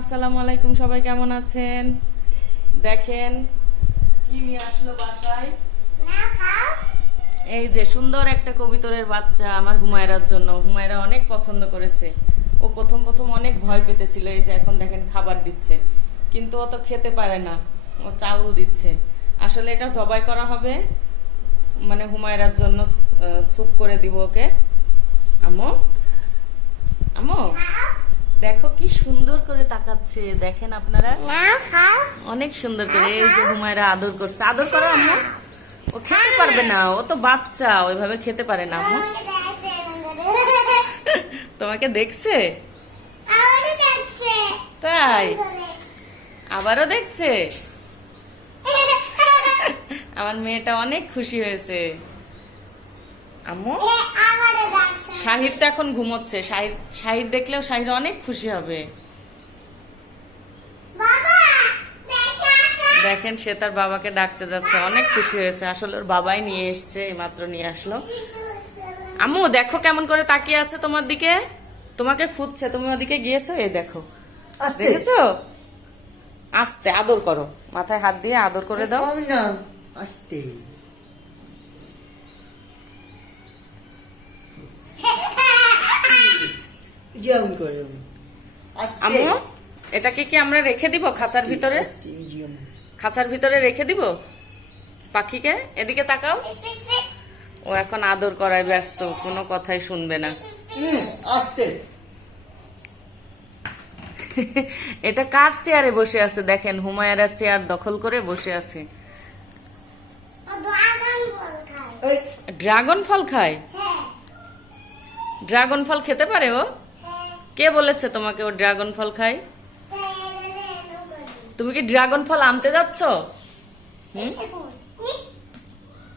আসসালামু আলাইকুম, সবাই কেমন আছেন? দেখেন কি নিয়ে আসলো বাসায়। এই যে সুন্দর একটা কবিতরের বাচ্চা আমার হুমায়রার জন্য। হুমায়রা অনেক পছন্দ করেছে। ও প্রথম প্রথম অনেক ভয় পেতেছিল। এই যে এখন দেখেন খাবার দিচ্ছে, কিন্তু ও তো খেতে পারে না, ও চাউল দিচ্ছে। আসলে এটা জবাই করা হবে, মানে হুমায়রার জন্য স্যুপ করে দিব ওকে। আম্মু, আম্মু দেখো কি সুন্দর করে তাকাচ্ছে, দেখেন আপনারা অনেক সুন্দর করে। এই যে হুমায়রা আদর করছে, আদর করো আম্মু। ও খেতে পারবে না, ও তো বাচ্চা, ওইভাবে খেতে পারে না আম্মু। তোমাকে দেখছে? তাই আবারও দেখছে? আমার মেয়েটা অনেক খুশি হয়েছে আম্মু। শাহিদ তো এখন ঘুমোচ্ছে, শাহিদ দেখলেও শাহিদ অনেক খুশি হবে। দেখেন সে তার বাবাকে ডাকতে যাচ্ছে, অনেক খুশি হয়েছে। আসলে ওর বাবাই নিয়ে এসছে, মাত্র নিয়ে আসলো। আম্মু দেখো কেমন করে তাকিয়ে আছে তোমার দিকে, তোমাকে খুঁজছে। তুমি ওদিকে গিয়েছো, এই দেখো, দেখেছো? আস্তে আদর করো, মাথায় হাত দিয়ে আদর করে দাও। আস্তে যেমন করে আম্মু এটাকে কি আমরা রেখে দিব খাঁচার ভিতরে? খাঁচার ভিতরে রেখে দিব পাখিকে। এদিকে তাকাও, ও এখন আদর করায় ব্যস্ত, কোনো কথাই শুনবে না। আস্তে এটা কার চেয়ারে বসে আছে দেখেন, হুমায়রার চেয়ার দখল করে বসে আছে। ড্রাগন ফল খায়? ড্রাগন ফল খেতে পারে ও? কে বলেছে তোমাকে ও ড্রাগন ফল খায়? তুমি কি ড্রাগন ফল আনতে যাচ্ছ?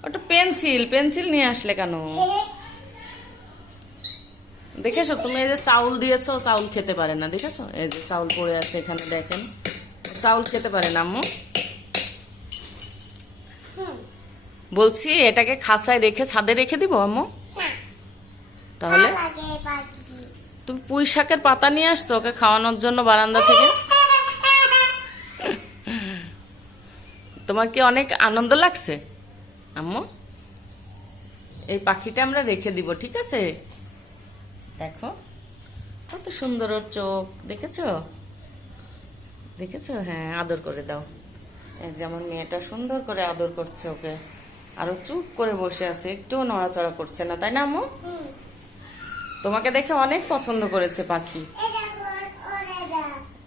ওটা পেন্সিল, পেন্সিল নিয়ে আসলে কেন? দেখেছো তুমি, এই যে চাউল দিয়েছো, চাউল খেতে পারে না, দেখেছো? এই যে চাউল পড়ে আছে এখানে, দেখেন চাউল খেতে পারে না আম্মু। বলছি এটাকে খাঁচায় রেখে ছাদে রেখে দিব আম্মু। তাহলে তুমি পুঁই শাকের পাতা নিয়ে আসছো ওকে খাওয়ানোর জন্য বারান্দা থেকে? তোমার কি অনেক আনন্দ লাগছে আম্মু? এই পাখিটা আমরা রেখে দিব, ঠিক আছে? দেখো কত সুন্দর ওর চোখ, দেখেছো? দেখেছো? হ্যাঁ, আদর করে দাও। যেমন মেয়েটা সুন্দর করে আদর করছে ওকে, আরো চুপ করে বসে আছে, একটুও নড়াচড়া করছে না, তাই না আম্মু? তোমাকে দেখে অনেক পছন্দ করেছে পাখি।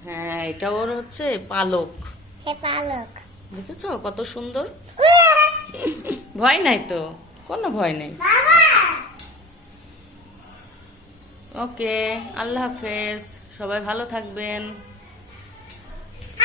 হ্যাঁ, এটা ওর হচ্ছে পালক। দেখেছো কত সুন্দর? ভয় নাই তো, কোনো ভয় নেই। ওকে, আল্লাহ হাফেজ, সবাই ভালো থাকবেন।